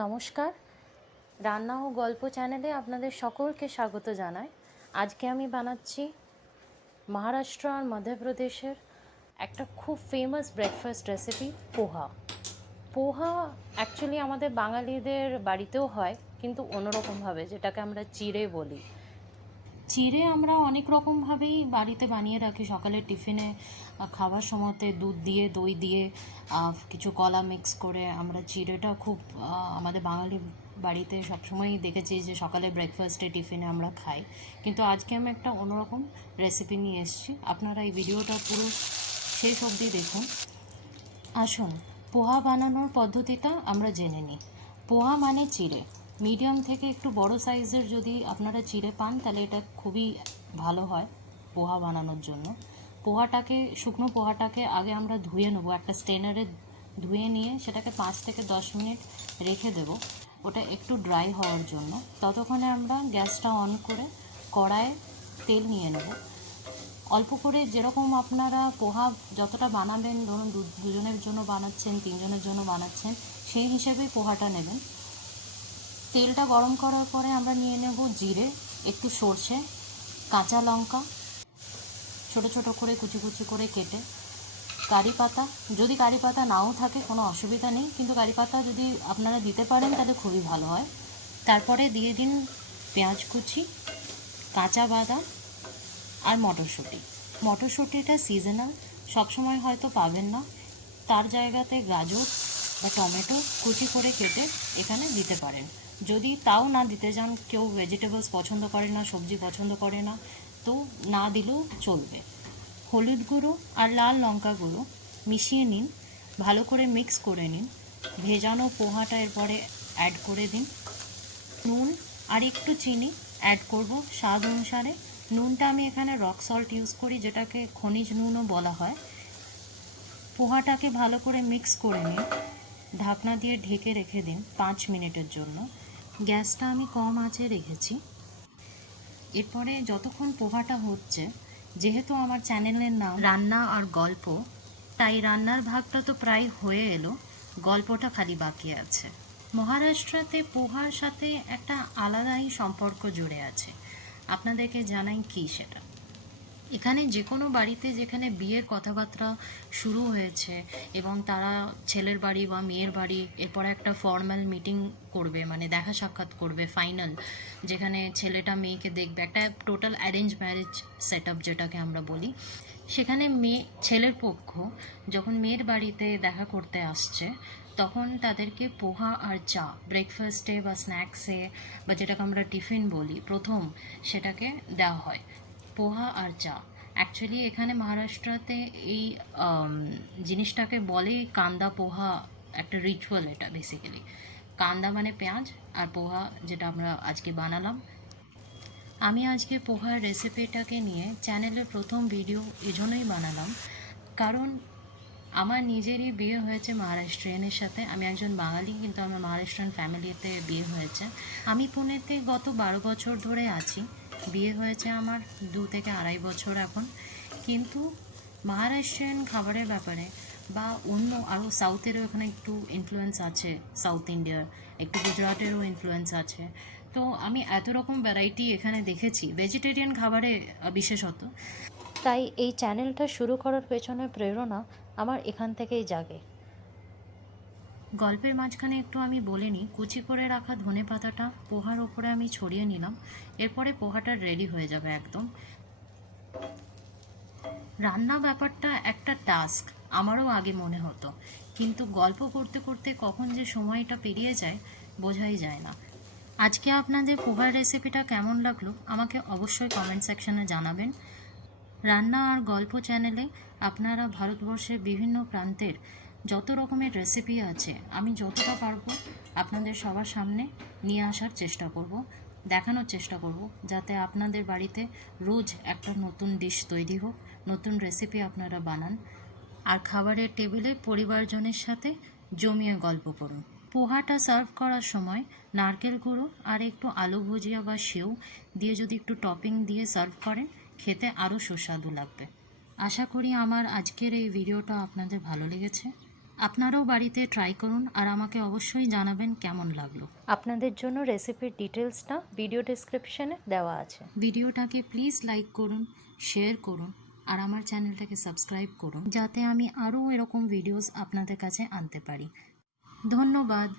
নমস্কার, রান্না ও গল্প চ্যানেলে আপনাদের সকলকে স্বাগত জানাই। আজকে আমি বানাচ্ছি মহারাষ্ট্র আর মধ্যপ্রদেশের একটা খুব ফেমাস ব্রেকফাস্ট রেসিপি পোহা। পোহা অ্যাকচুয়ালি আমাদের বাঙালিদের বাড়িতেও হয়, কিন্তু অন্যরকমভাবে, যেটাকে আমরা চিড়ে বলি। চিড়ে আমরা অনেক রকমভাবেই বাড়িতে বানিয়ে রাখি। সকালের টিফিনে খাবার সময়তে দুধ দিয়ে, দই দিয়ে, কিছু কলা মিক্স করে আমরা চিড়েটা খুব আমাদের বাঙালি বাড়িতে সবসময়ই দেখেছি যে সকালে ব্রেকফাস্টে টিফিনে আমরা খাই। কিন্তু আজকে আমি একটা অন্যরকম রেসিপি নিয়ে এসেছি। আপনারা এই ভিডিওটা পুরো শেষ অবধি দেখুন। আসুন পোহা বানানোর পদ্ধতিটা আমরা জেনে নিই। পোহা মানে চিড়ে। মিডিয়াম থেকে একটু বড় সাইজের যদি আপনারা চিড়ে পান তাহলে এটা খুবই ভালো হয় পোহা বানানোর জন্য। শুকনো পোহাটাকে আগে আমরা ধুয়ে নেবো, একটা স্টেনারে ধুয়ে নিয়ে সেটাকে 5 থেকে 10 মিনিট রেখে দেব ওটা একটু ড্রাই হওয়ার জন্য। ততক্ষণে আমরা গ্যাসটা অন করে কড়াইয়ে তেল নিয়ে নেব। অল্প করে, যেরকম আপনারা পোহা যতটা বানাবেন, ধরুন দুজনের জন্য বানাচ্ছেন, 3 জনের জন্য বানাচ্ছেন, সেই হিসেবেই পোহাটা নেবেন। তেলটা গরম করার পরে আমরা নিয়ে নেব জিরে, একটু সর্ষে, কাঁচা লঙ্কা ছোট ছোট করে কুচি কুচি করে কেটে, কারি পাতা, যদি কারি পাতা নাও থাকে কোনো অসুবিধা নেই, কিন্তু কারি পাতা যদি আপনারা দিতে পারেন তাহলে খুবই ভালো হয়। তারপরে দিয়ে দিন পেঁয়াজ কুচি, কাঁচা বাদাম আর মটরশুঁটিটা সিজনাল, সবসময় হয়তো পাবেন না, তার জায়গাতে গাজর বা টমেটো কুচি করে কেটে এখানে দিতে পারেন। যদি তাও না দিতে চান, কেউ ভেজিটেবলস পছন্দ করে না, সবজি পছন্দ করে না, তো না দিলেও চলবে। হলুদ গুঁড়ো আর লাল লঙ্কা গুঁড়ো মিশিয়ে নিন, ভালো করে মিক্স করে নিন। ভেজানো পোহাটা এরপরে অ্যাড করে দিন। নুন আর একটু চিনি অ্যাড করব স্বাদ অনুসারে। নুনটা আমি এখানে রক সল্ট ইউজ করি, যেটাকে খনিজ নুনও বলা হয়। পোহাটাকে ভালো করে মিক্স করে নিন, ঢাকনা দিয়ে ঢেকে রেখে দিন 5 মিনিটের জন্য। গ্যাসটা আমি কম আঁচে রেখেছি। এরপরে যতক্ষণ পোহাটা হচ্ছে, যেহেতু আমার চ্যানেলের নাম রান্না আর গল্প, তাই রান্নার ভাগটা তো প্রায় হয়ে এলো, গল্পটা খালি বাকি আছে। মহারাষ্ট্রতে পোহার সাথে একটা আলাদাই সম্পর্ক জুড়ে আছে। আপনাদেরকে জানাই কি সেটা। এখানে যে কোনো বাড়িতে যেখানে বিয়ের কথাবার্তা শুরু হয়েছে এবং তারা ছেলের বাড়ি বা মেয়ের বাড়ি এরপরে একটা ফর্মাল মিটিং করবে, মানে দেখা সাক্ষাৎ করবে ফাইনাল, যেখানে ছেলেটা মেয়েকে দেখবে, একটা total arrange marriage set up যেটাকে আমরা বলি। সেখানে ছেলের পক্ষ যখন মেয়ের বাড়িতে দেখা করতে আসছে, তখন তাদেরকে পোহা আর চা ব্রেকফাস্টে বা স্ন্যাক্সে, বা যেটাকে আমরা টিফিন বলি প্রথম, সেটাকে দেওয়া হয় পোহা আর চা। অ্যাকচুয়ালি এখানে মহারাষ্ট্রতে এই জিনিসটাকে বলে কান্দা পোহা, একটা রিচুয়াল এটা বেসিক্যালি। কান্দা মানে পেঁয়াজ, আর পোহা যেটা আমরা আজকে বানালাম। আমি আজকে পোহার রেসিপিটাকে নিয়ে চ্যানেলের প্রথম ভিডিও এজন্যই বানালাম, কারণ আমার নিজেরই বিয়ে হয়েছে মহারাষ্ট্রিয়ানের সাথে। আমি একজন বাঙালি, কিন্তু আমার মহারাষ্ট্রিয়ান ফ্যামিলিতে বিয়ে হয়েছে। আমি পুনেতে গত 12 বছর ধরে আছি। বিয়ে হয়েছে আমার 2 থেকে 2.5 বছর এখন। কিন্তু মহারাষ্ট্রিয়ান খাবারের ব্যাপারে বা অন্য আরও সাউথেরও এখানে একটু ইনফ্লুয়েন্স আছে, সাউথ ইন্ডিয়ার একটু গুজরাটেরও ইনফ্লুয়েন্স আছে। তো আমি এত রকম ভ্যারাইটি এখানে দেখেছি ভেজিটেরিয়ান খাবারে বিশেষত। তাই এই চ্যানেলটা শুরু করার পেছনে প্রেরণা আমার এখান থেকেই জাগে। গল্পের মাঝখানে একটু আমি বলে নিই, কুচি করে রাখা ধনে পাতাটা পোহার ওপরে আমি ছড়িয়ে নিলাম। এরপরে পোহাটা রেডি হয়ে যাবে একদম। রান্না ব্যাপারটা একটা টাস্ক, আমারও আগে মনে হতো, কিন্তু গল্প করতে করতে কখন যে সময়টা পেরিয়ে যায় বোঝাই যায় না। আজকে আপনাদের পোহার রেসিপিটা কেমন লাগলো আমাকে অবশ্যই কমেন্ট সেকশনে জানাবেন। রান্না আর গল্প চ্যানেলে আপনারা ভারতবর্ষের বিভিন্ন প্রান্তের যত রকমের রেসিপি আছে, আমি যতটা পারবো আপনাদের সবার সামনে নিয়ে আসার চেষ্টা করব, দেখানোর চেষ্টা করব, যাতে আপনাদের বাড়িতে রোজ একটা নতুন ডিশ তৈরি হোক, নতুন রেসিপি আপনারা বানান, আর খাবারের টেবিলে পরিবারজনের সাথে জমিয়ে গল্প করুন। পোহাটা সার্ভ করার সময় নারকেল গুঁড়ো আর একটু আলু ভুজিয়া বা সেউ দিয়ে যদি একটু টপিং দিয়ে সার্ভ করেন, খেতে আরও সুস্বাদু লাগবে। আশা করি আমার আজকের এই ভিডিওটা আপনাদের ভালো লেগেছে। আপনারাও বাড়িতে ট্রাই করুন আর আমাকে অবশ্যই জানাবেন কেমন লাগলো। আপনাদের জন্য রেসিপির ডিটেলসটা ভিডিও ডেসক্রিপশনে দেওয়া আছে। ভিডিওটাকে প্লিজ লাইক করুন, শেয়ার করুন আর আমার চ্যানেলটাকে সাবস্ক্রাইব করুন যাতে আমি আরও এরকম ভিডিওস আপনাদের কাছে আনতে পারি। ধন্যবাদ।